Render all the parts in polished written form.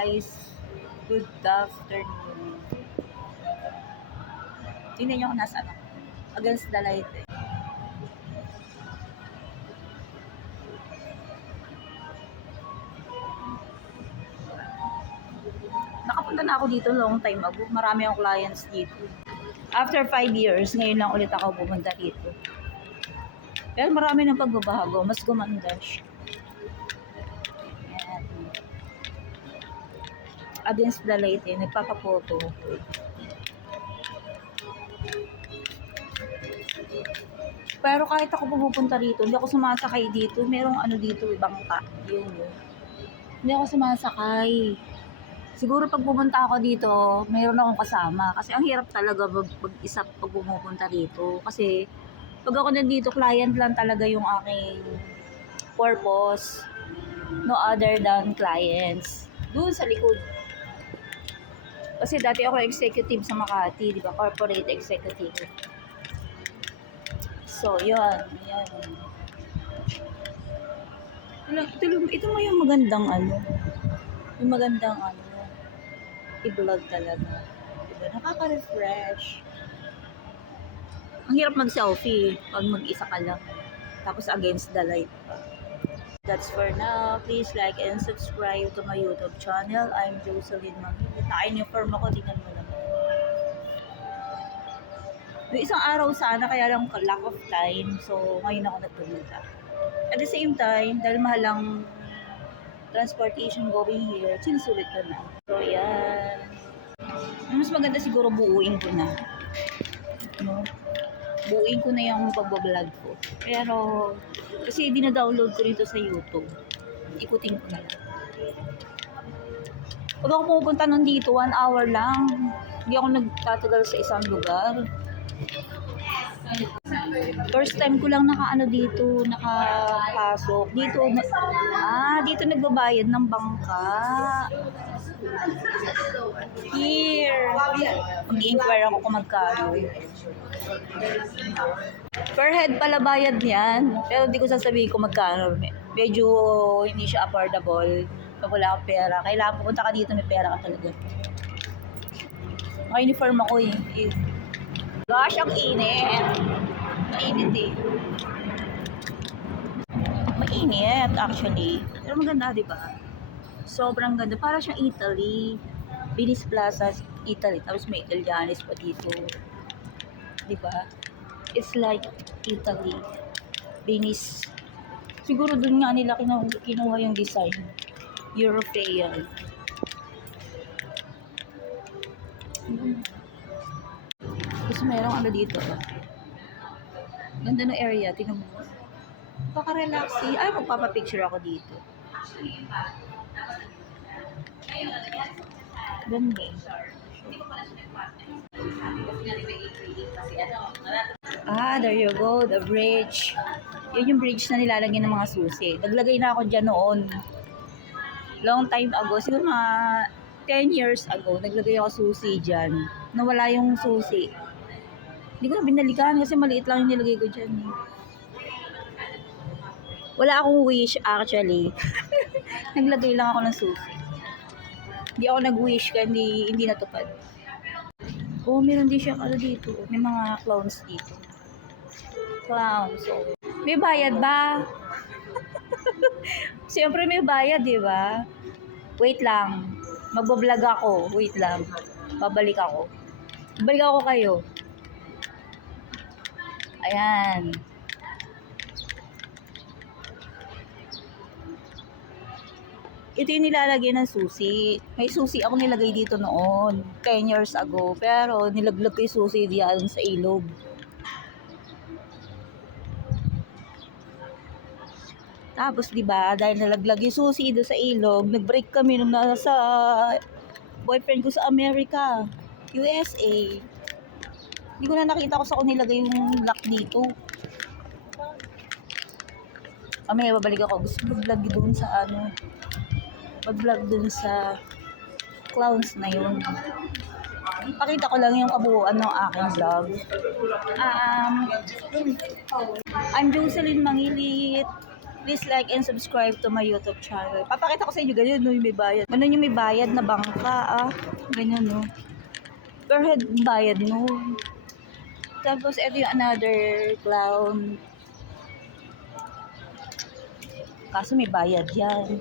guys, good afternoon. Tingnan nyo kung nasa ano, against the light eh. Nakapunta na ako dito long time ago. Marami akong clients dito. After 5 years, ngayon lang ulit ako pumunta dito. Pero marami ng pagbabago. Mas gumanda siya. Ayan. Against the light eh. Nagpapapoto. Pero kahit ako pupunta dito, hindi ako sumasakay dito. Merong ano dito, bangka. Yun. Hindi ako sumasakay. Siguro pag pumunta ako dito, mayroon akong kasama. Kasi ang hirap talaga mag-isa pag pumupunta dito. Kasi pag ako nandito, client lang talaga yung aking purpose. No other than clients. Doon sa likod. Kasi dati ako executive sa Makati, di ba? Corporate executive. So, yan. Ito mo yung magandang ano. Yung magandang ano. I-vlog talaga. Diba? Nakaka-refresh. Ang hirap mag-selfie pag mag-isa ka lang. Tapos against the light pa. That's for now. Please like and subscribe to my YouTube channel. I'm Jocelyn Manghili. Naka-uniform ako. Tingnan mo naman. May isang araw sana, kaya lang lack of time. So, ngayon ako nagpunta. At the same time, dahil mahal ang transportation going here, sinusulit ko na. So, yan. Mas maganda siguro buuin ko na. No? Buuin ko na yung pagbablog ko. Pero, kasi dina-download ko rito sa YouTube. Ikutin ko na lang. Pag ako pupunta nun dito, 1 hour lang. Hindi ako nagtatagal sa isang lugar. First time ko lang nakapasok. Dito nagbabayad ng bangka. Here. Mag-i-inquire ako kung magkano. Per head pala bayad yan. Pero hindi ko sasabihin kung magkano. Medyo hindi siya affordable. Pag wala akong pera. Kailangan pupunta ka dito, may pera ka talaga. Naka-uniform ako eh. Gosh, ang init. Mainit eh. Mainit actually. Pero maganda, di ba? Sobrang ganda. Para siyang Italy. Venice Plaza, Italy. Tapos may Italianis pa dito. Di ba? It's like Italy. Venice. Siguro dun nga nila kinuha yung design. European. Tapos merong ano dito. Ganda ng area. Tingnan mo. Paka-relaxing. Ay, magpapapicture ako dito. Ganda. There you go. The bridge. Yun yung bridge na nilalagyan ng mga susi. Naglagay na ako dyan noon. Long time ago. Siguro mga 10 years ago. Naglagay ako susi dyan. Nawala yung susi. Hindi ko na binalikan kasi maliit lang yung nilagay ko dyan. Wala akong wish actually. Naglagay lang ako ng susi. Hindi ako nag-wish kaya hindi natupad. Meron din siya dito. May mga clowns dito. Clowns. May bayad ba? Siyempre may bayad, di ba? Wait lang. Magbablog ako. Wait lang. Babalik ako. Babalik ako kayo. Ayan. Ito yung nilalagay ng susi. May susi ako nilagay dito noon. 10 years ago. Pero nilaglag ko yung susi diyan sa ilog. Tapos diba, dahil nalaglag yung susi doon sa ilog, nag-break kami nung nasa boyfriend ko sa America. USA. Hindi ko na nakita ko sa nilagay yung lock dito. Kami babalik ako. Gusto mag-vlog doon sa mag-vlog doon sa clowns na yun. Pakita ko lang yung kabuuan ng aking vlog. I'm Jocelyn Manghili. Please like and subscribe to my YouTube channel. Papakita ko sa inyo ganyan, no, yung may bayad. Ano yung may bayad na bangka, Ganyan, no. Per head bayad, no. Tapos, ito yung another clown. Kaso may bayad yan.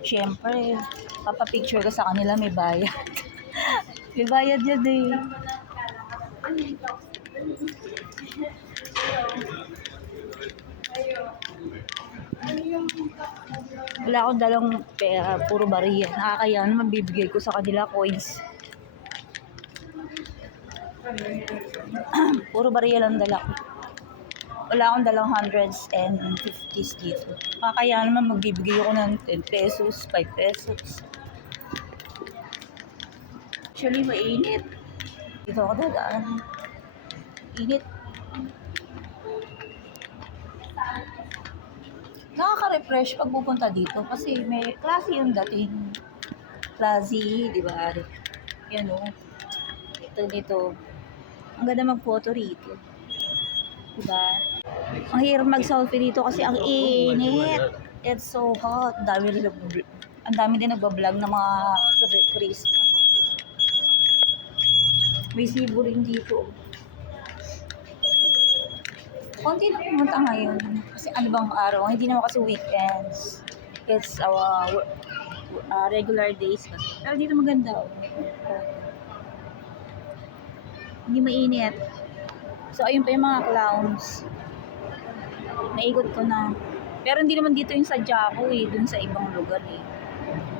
Siyempre, papapicture ka sa kanila, may bayad. May bayad yan, eh. Wala akong dalang pera, puro bariya. Nakakaya naman bibigay ko sa kanila coins. Puro bariya lang dala ko. Wala akong dalang hundreds and 50s dito. Nakakaya naman magbibigay ako ng 10 pesos, 5 pesos. Actually, mainit. Dito ako dadaan. Init. Nakaka-refresh pag pupunta dito kasi may klase yung dating. Classy, di ba? Yan o. Ito dito. Ang ganda mag-photo rito. Diba? Ang hirap mag-selfie dito kasi ang init. It's so hot. Ang dami din nagbablog ng mga turista. May sibo rin dito. Konti na pumunta ngayon. Kasi ano bang araw? Hindi naman kasi weekends. It's our regular days kasi. Pero dito maganda. Hindi mainit. So, ayun pa yung mga clowns. Naikot ko na. Pero hindi naman dito yung sadya ko dun sa ibang lugar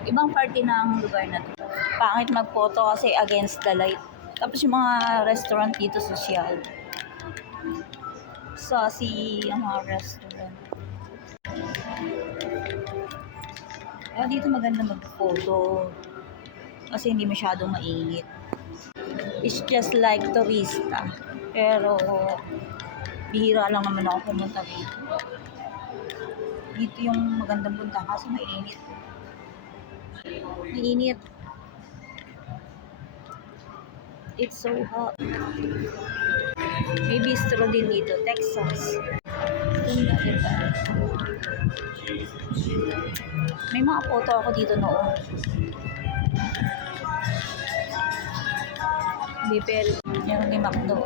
Ibang party ng lugar na to. Pangit mag-photo kasi against the light. Tapos yung mga restaurant dito social. Saucy ang mga restaurant. Pero dito maganda mag-photo. Kasi hindi masyadong mainit. It's just like turista. Pero, bihira lang naman ako pumunta dito. Dito yung magandang punta kasi mainit. Mainit. It's so hot. May bistro din dito, Texas. Ganda, diba? May mga photo ako dito noon. Bipel, meron din McDo.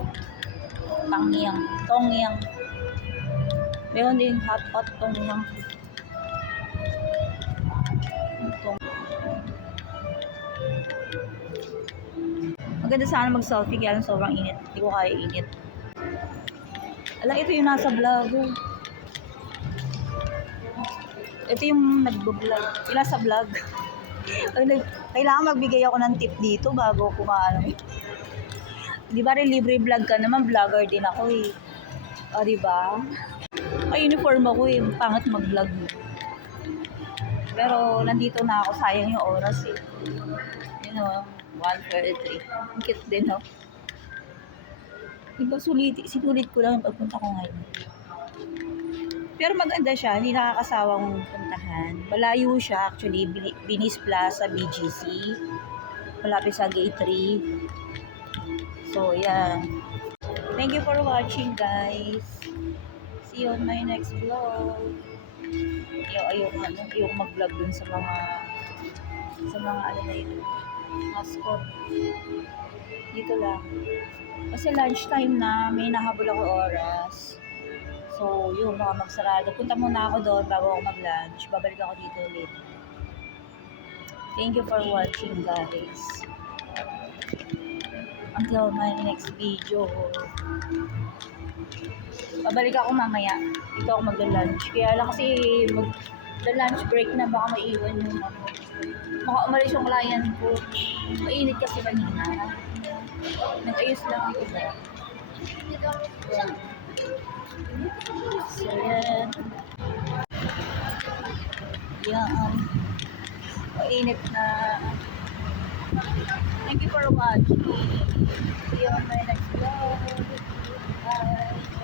Tongyang. Meron din hot tongyang. Maganda sana mag-selfie kaya lang sobrang init. Hindi ko kaya init. Ala, ito yung nasa vlog. Ito yung nag-vlog. Yung nasa vlog. Kailangan magbigay ako ng tip dito bago ko maano. Di ba rin libre vlog ka naman, vlogger din ako O, di ba? Ay, uniform ako pangit mag-vlog. Pero nandito na ako, sayang yung oras You know, 1:33. Ang cute din, no? Diba, sinulit ko lang yung pagpunta ko ngayon. Pero maganda siya, hindi nakakasawang puntahan. Malayo siya, actually, Binis Plaza, BGC. Malapit sa Gate 3. So, yeah. Thank you for watching, guys. See you on my next vlog. Ayoko mag-vlog dun sa mga ano na yun. Mascot. Dito lang. Kasi lunchtime na, may nahabol ako oras. So, yun, baka magsarado. Punta muna ako doon bago ako mag-lunch. Babalik ako dito ulit. Thank you for watching, guys. Until my next video. Babalik ako mamaya. Dito ako mag-lunch. Kaya lang kasi mag-lunch break na baka maiwan yung baka umalis yung client ko. Mainit kasi kanina. Nag-ayos lang ako ba. So, yan. Yan. Mainit na. Thank you for watching. See you on my next vlog. Bye.